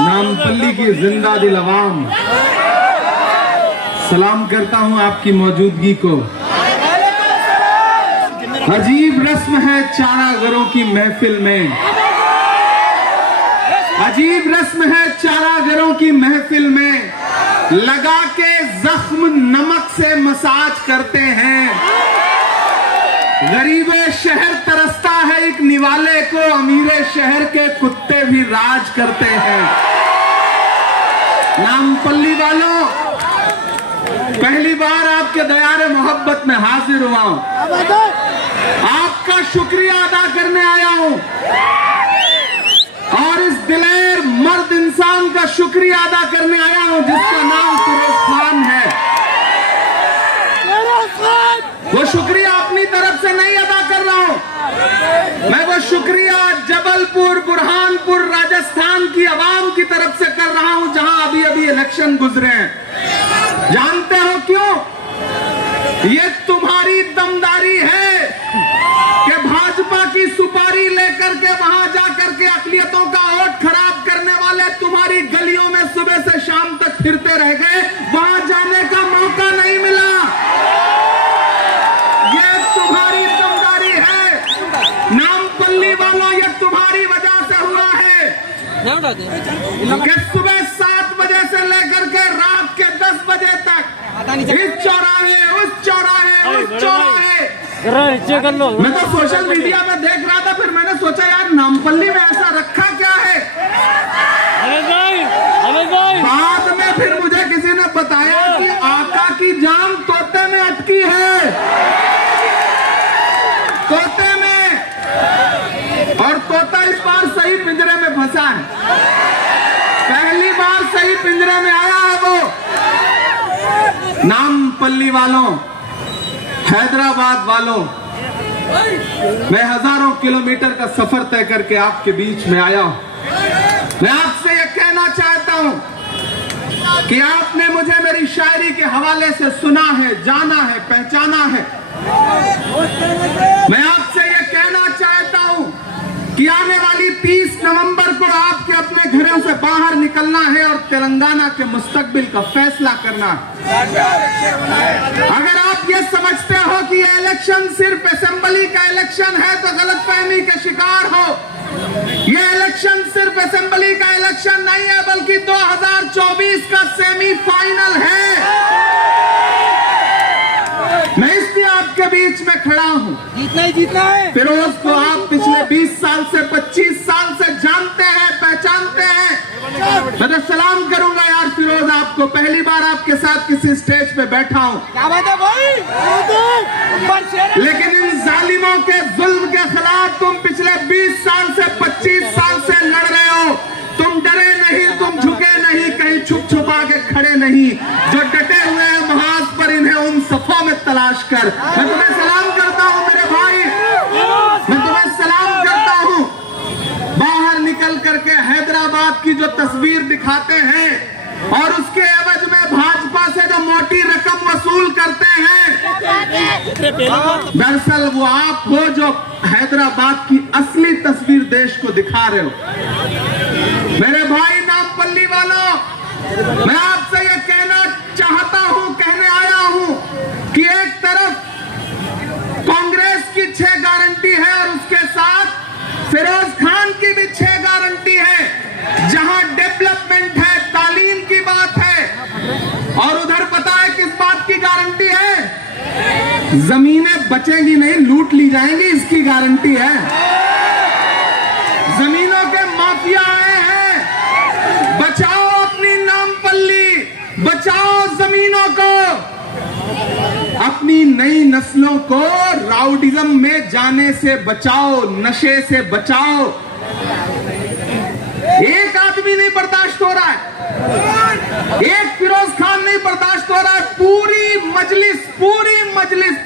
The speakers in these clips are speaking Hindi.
नामपल्ली की जिंदा दिल अवाम, सलाम करता हूं आपकी मौजूदगी को। अजीब रस्म है चारागरों की महफिल में, अजीब रस्म है चारागरों की महफिल में, लगा के जख्म नमक से मसाज करते हैं। गरीबे शहर तरसता है एक निवाले को, अमीरे शहर के कुत्ते भी राज करते हैं। नामपल्ली वालों, पहली बार आपके दयारे मोहब्बत में हाजिर हुआ हूं, आपका शुक्रिया अदा करने आया हूं और इस दिलेर मर्द इंसान का शुक्रिया अदा करने आया हूं जिसका नाम फिरोज खान है। वो शुक्रिया अपनी तरफ से नहीं अदा कर रहा हूं, मैं वो शुक्रिया जबलपुर, बुरहानपुर, राजस्थान की आवाम की तरफ से कर रहा हूं जहां अभी अभी इलेक्शन गुजरे हैं। जानते हो क्यों? ये तुम्हारी दमदारी है कि भाजपा की सुपारी लेकर के वहां जाकर के अकलियतों का वोट खराब करने वाले तुम्हारी गलियों में सुबह से शाम तक फिरते रह गए, वहां जाने का मौका नहीं मिला। ये तुम्हारी दमदारी है। नामपल्ली वालों, ये तुम्हारी वजह से हुआ है कि सुबह 7 बजे से लेकर के रात के 10 बजे तक इस चौराहे, उस चौराहे, उस चौराहे, मैं तो सोशल मीडिया में देख रहा था, फिर मैंने सोचा यार नामपल्ली में ऐसा रखा क्या है। बाद में फिर मुझे किसी ने बताया कि आका की जान तोते में अटकी है, तोते में, और तोता इस बार सही पिंजरे में फंसा है। पहली बार सही पिंजरे में आया है वो। नामपल्ली वालों, हैदराबाद वालों, मैं हजारों किलोमीटर का सफर तय करके आपके बीच में आया हूं। मैं आपसे यह कहना चाहता हूं कि आपने मुझे मेरी शायरी के हवाले से सुना है, जाना है, पहचाना है। मैं आपसे यह कहना चाहता हूं कि आने वाली 30 नवंबर को आपके अपने घरों से बाहर निकलना है और तेलंगाना के मुस्तकबिल का फैसला करना है। अगर आप ये समझते हो कि ये इलेक्शन सिर्फ असेंबली का इलेक्शन है तो गलतफहमी के शिकार हो। ये इलेक्शन सिर्फ असेंबली का इलेक्शन नहीं है बल्कि 2024 का सेमीफाइनल है। मैं इसलिए आपके बीच में खड़ा हूं। जीतना ही जीतना है। फिरोज को आप पिछले 20 साल से, 25 साल से जानते हैं, पहचानते हैं। मैं तो सलाम करूंगा यार फिरोज, आपको पहली बार आपके साथ किसी स्टेज पे बैठा हूं। क्या बात है भाई? लेकिन इन जालिमों के जुल्म के खिलाफ तुम पिछले 20 साल से, 25 साल से लड़ रहे हो। तुम डरे नहीं, तुम झुके नहीं, कहीं छुप छुपा के खड़े नहीं। जो डटे हुए हैं महाज पर, इन्हें उन सफों में तलाश कर। मैं तुम्हें सलाम करता हूं मेरे भाई, मैं तुम्हें सलाम करता हूं। बाहर निकल करके हैदराबाद की जो तस्वीर दिखाते हैं और उसके एवज में भाजपा से जो मोटी रकम वसूल करते हैं, दरअसल वो आप हो जो हैदराबाद की असली तस्वीर देश को दिखा रहे हो। मेरे भाई नामपल्ली वालों, मैं आपसे ये कहना चाहता हूं, कहने आया हूं कि एक तरफ कांग्रेस की 6 गारंटी है और उसके साथ फिरोज खान की भी 6 गारंटी है। जहां डेवलपमेंट है, तालीम की बात है, और उधर पता है किस बात की गारंटी है? जमीनें बचेंगी नहीं, लूट ली जाएंगी, इसकी गारंटी है। जमीनों के माफिया आए हैं, बचाओ अपनी नामपल्ली, बचाओ जमीनों को, अपनी नई नस्लों को राउडिज्म में जाने से बचाओ, नशे से बचाओ। एक आदमी नहीं बर्दाश्त हो रहा है, एक फिरोज खान नहीं बर्दाश्त हो रहा है, पूरी मजलिस,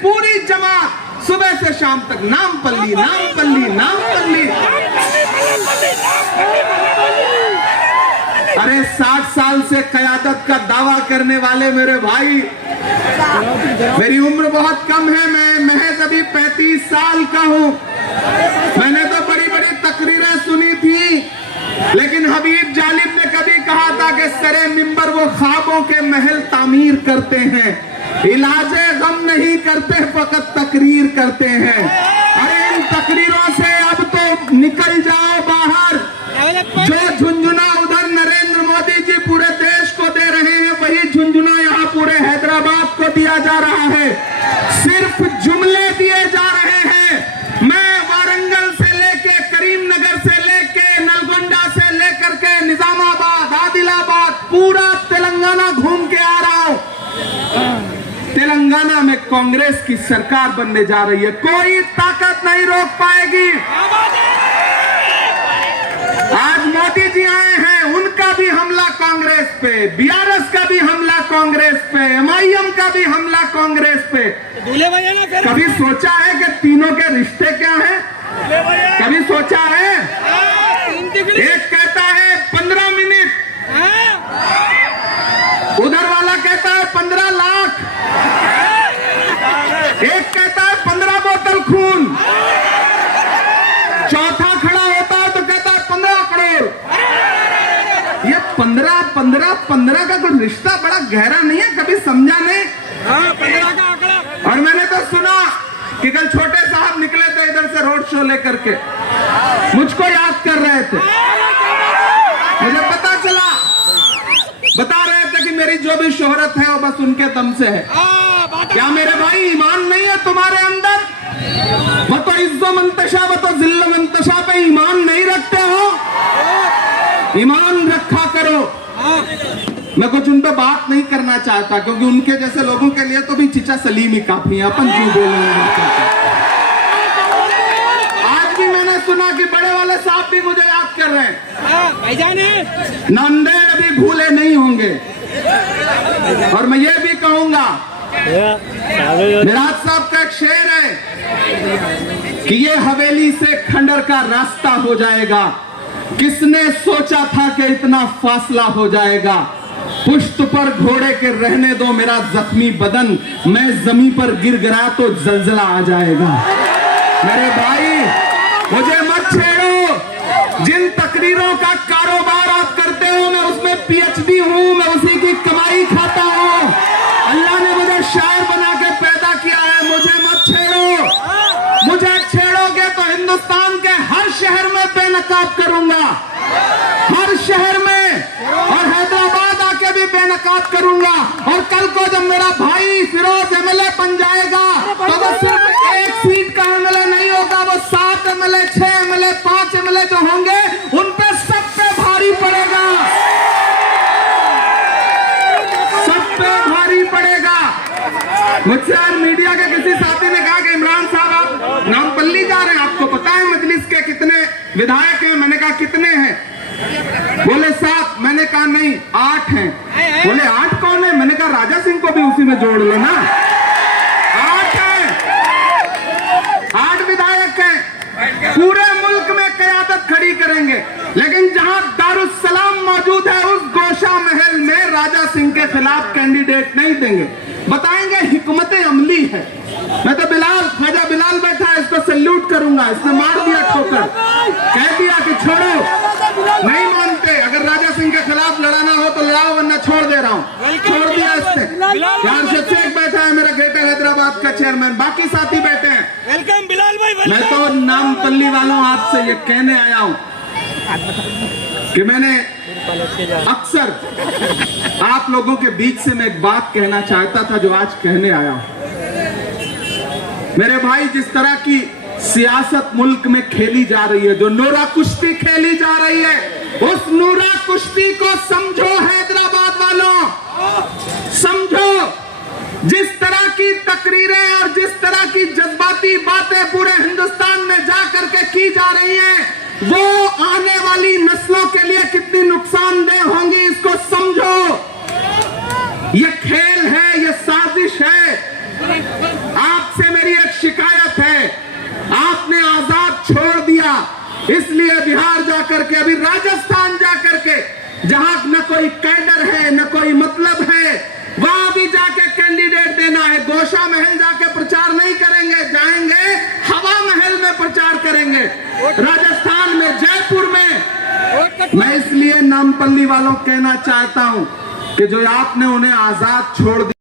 पूरी जमात सुबह से शाम तक नामपल्ली, नामपल्ली, नामपल्ली। अरे 60 साल से कयादत का दावा करने वाले मेरे भाई, मेरी उम्र बहुत कम है, मैं महज अभी 35 साल का हूं। मैंने तो बड़ी बड़ी तकरीरें सुनी थी लेकिन हबीब जालिब ने कभी कहा था कि सरे मिंबर वो ख्वाबों के महल तामीर करते हैं, इलाजे गम नहीं करते, फकत तकरीर करते हैं। अरे इन तकरीरों से अब तो निकल जाओ बाहर। जो झुंझुना उधर नरेंद्र मोदी जी पूरे देश को दे रहे हैं, वही झुंझुना यहाँ पूरे हैदराबाद को दिया जा रहा है। सिर्फ जुमले दिए जा रहे हैं। मैं वारंगल से लेके करीमनगर से लेके नलगोंडा से लेकर के निजामाबाद, आदिलाबाद, पूरा तेलंगाना घूम के आ रहा हूं। तेलंगाना में कांग्रेस की सरकार बनने जा रही है, कोई ताकत नहीं रोक पाएगी। आज मोदी जी आए हैं, उनका भी हमला कांग्रेस पे, बीआरएस का भी हमला कांग्रेस पे, एमआईएम का भी हमला कांग्रेस पे। कभी सोचा है कि तीनों के रिश्ते क्या हैं? कभी सोचा है? एक कहता है 15 मिनट, उधर वाला कहता है 15 लाख, एक कहता है 15 बोतल खून, चौथा खड़ा होता है तो कहता है 15 करोड़। ये 15 का कोई रिश्ता बड़ा गहरा नहीं है? कभी समझा नहीं? 15 का आंकड़ा। और मैंने तो सुना कि कल छोटे साहब निकले थे इधर से रोड शो लेकर के, मुझको याद कर रहे थे। मुझे पता चला, बता रहे थे कि मेरी जो भी शोहरत है वो बस उनके दम से है। क्या मेरे भाई ईमान नहीं है तुम्हारे अंदर? वो तो इज्जो मंतशा, वो तो जिल्लो मंतशा पे ईमान नहीं रखते हो। ईमान रखा करो। मैं कुछ उन पे बात नहीं करना चाहता, क्योंकि उनके जैसे लोगों के लिए तो भी चिचा सलीम ही काफी है। अपन क्यों बोलेंगे? आज भी मैंने सुना कि बड़े वाले साहब भी मुझे याद कर रहे हैं। नांदेड़ अभी भूले नहीं होंगे। और मैं ये भी कहूंगा, मिराज साहब का एक शेर है कि ये हवेली से खंडर का रास्ता हो जाएगा। किसने सोचा था कि इतना फासला हो जाएगा? पुश्त पर घोड़े के रहने दो मेरा जख्मी बदन, मैं जमीन पर गिर गिरा तो जलजला आ जाएगा। मेरे भाई मुझे मत छेड़ो। जिन तकरीरों का कारोबार आप करते हो, मैं उसमें पीएचडी हूं, मैं उसी की कमाई खाता हूं। अल्लाह ने मुझे शायर बना के पैदा किया है, मुझे मत छेड़ो। मुझे छेड़ोगे तो हिंदुस्तान के हर शहर में बेनकाब करूंगा, हर शहर में, और हैदराबाद आके भी बेनकाब करूंगा। और कल को जब मेरा भाई फिरोज एमएलए बन जाएगा तो वो सिर्फ एक सीट का एमएलए नहीं होगा, वो 7 एमएलए, 6 एमएलए, 5 एमएलए जो होंगे उन पे सब पे भारी पड़ेगा, सब पे भारी पड़ेगा। मुझसे आज मीडिया के किसी साथी ने कहा कि इमरान साहब आप नामपल्ली जा रहे हैं, आपको पता है मजलिस के कितने विधायक हैं? मैंने कहा कितने हैं? बोले 7। मैंने कहा नहीं 8 हैं। बोले 8 कौन है? मैंने कहा राजा सिंह को भी उसी में जोड़ लो ना। 8 हैं, 8 विधायक हैं। पूरे मुल्क में क़यादत खड़ी करेंगे, लेकिन जहां दारुस्सलाम मौजूद है उस गोशा महल में राजा सिंह के खिलाफ कैंडिडेट नहीं देंगे। बताएंगे हिकमत अमली है। मैं तो ख्वाजा बिलाल बैठा है, इसको सैल्यूट करूंगा। इसने मार दिया ठोकर, कह दिया कि छोड़ो, नहीं मानते। अगर राजा सिंह के खिलाफ लड़ाना हो तो लड़ाओ, वरना छोड़ दे रहा हूं। छोड़ दिया इसने। जामशेद शेख बैठा है, मेरा ग्रेटर हैदराबाद का चेयरमैन, बाकी साथी बैठे हैं। वेलकम बिलाल भाई। मैं तो नामपल्ली वालों आपसे ये कहने आया हूं कि मैंने अक्सर आप लोगों के बीच से मैं एक बात कहना चाहता था जो आज कहने आया हूं। मेरे भाई, जिस तरह की सियासत मुल्क में खेली जा रही है, जो नूरा कुश्ती खेली जा रही है, उस नूरा कुश्ती को समझो हैदराबाद वालों, समझो। जिस तरह की तकरीरें और जिस तरह की जज्बाती बातें पूरे हिंदुस्तान में जा करके की जा रही हैं, वो आने वाली नस्लों के लिए कितनी नुकसानदेह होंगी, इसको समझो। ये खेल है, ये साजिश है। आपसे मेरी एक शिकायत है, आपने आजाद छोड़ दिया, इसलिए बिहार जाकर के, अभी राजस्थान जाकर के, जहां न कोई कैडर है न कोई मतलब है, वहां भी जाके कैंडिडेट देना है। गोशा महल जाके प्रचार नहीं करेंगे, जाएंगे हवा महल में प्रचार करेंगे। राजस्थान में, जयपुर में मैं इसलिए नामपल्ली वालों को कहना चाहता हूं कि जो आपने उन्हें आजाद छोड़ दिया।